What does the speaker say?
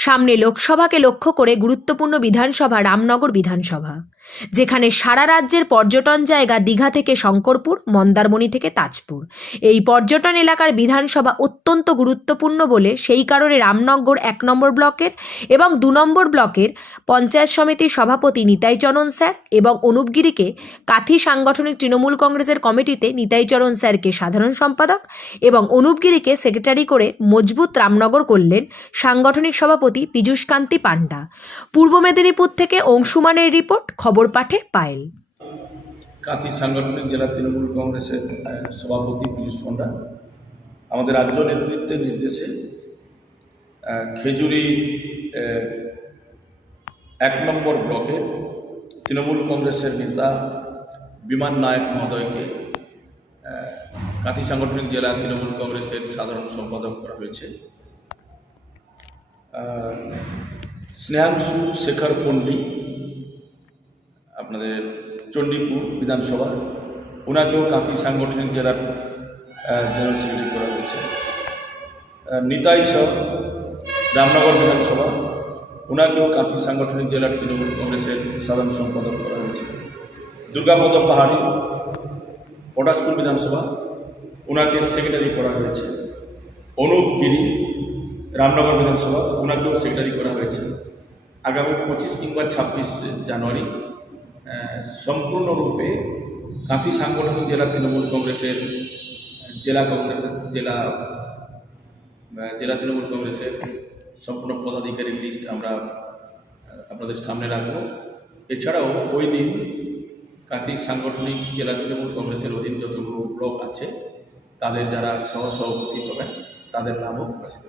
সামনে লোকসভাকে লক্ষ্য করে গুরুত্বপূর্ণ বিধানসভা রামনগর বিধানসভা। যেখানে সারা রাজ্যের পর্যটন জায়গা দীঘা থেকে শঙ্করপুর, মন্দারমণি থেকে তাজপুর। এই পর্যটন এলাকার বিধানসভা অত্যন্ত গুরুত্বপূর্ণ বলে সেই কারণে রামনগর এক নম্বর ব্লকের এবং দু নম্বর ব্লকের পঞ্চায়েত সমিতির সভাপতি নিতাই চরণ স্যার এবং অনুপগিরিকে কাথি সাংগঠনিক তৃণমূল কংগ্রেসের কমিটিতে নিতাই চরণ স্যারকে সাধারণ সম্পাদক এবং অনুপগিরিকে সেক্রেটারি করে মজবুত রামনগর করলেন সাংগঠনিক সভাপতি পীযূষকান্তি পান্ডা। পূর্ব মেদিনীপুর থেকে অংশুমানের রিপোর্ট, খবর পাঠে পায়েল। কাঁথি সাংগঠনিক জেলা তৃণমূল কংগ্রেসের সভাপতি পীযূষ পণ্ডা। আমাদের রাজ্য নেতৃত্বের নির্দেশে খেজুরি এক নম্বর ব্লকে তৃণমূল কংগ্রেসের নেতা বিমান নায়ক মহোদয়কে কাঁথি সাংগঠনিক জেলা তৃণমূল কংগ্রেসের সাধারণ সম্পাদক করা হয়েছে। স্নেহাংশু শেখর পণ্ডিত আপনাদের চণ্ডীপুর বিধানসভা। ওনাকেও কাঁথি সাংগঠনিক জেলার জেনারেল সেক্রেটারি করা হয়েছে। নিতাই সহ রামনগর বিধানসভা। ওনাকেও কাঁথি সাংগঠনিক জেলার তৃণমূল কংগ্রেসের সাধারণ সম্পাদক করা হয়েছে। দুর্গাপদ পাহাড়ি, পটাশপুর বিধানসভা। ওনাকে সেক্রেটারি করা হয়েছে। অনুপ গিরি, রামনগর বিধানসভা। ওনাকেও সেক্রেটারি করা হয়েছে। আগামী পঁচিশ কিংবা ছাব্বিশ জানুয়ারি সম্পূর্ণরূপে কাঁথি সাংগঠনিক জেলা তৃণমূল কংগ্রেসের, জেলা কংগ্রেস, জেলা জেলা তৃণমূল কংগ্রেসের সম্পূর্ণ পদাধিকারীর লিস্ট আমরা আপনাদের সামনে রাখব। এছাড়াও ওই দিন কাঁথি সাংগঠনিক জেলা তৃণমূল কংগ্রেসের অধীন যতগুলো ব্লক আছে, তাদের যারা সহ সভাপতি হবেন, তাদের নামও প্রকাশিত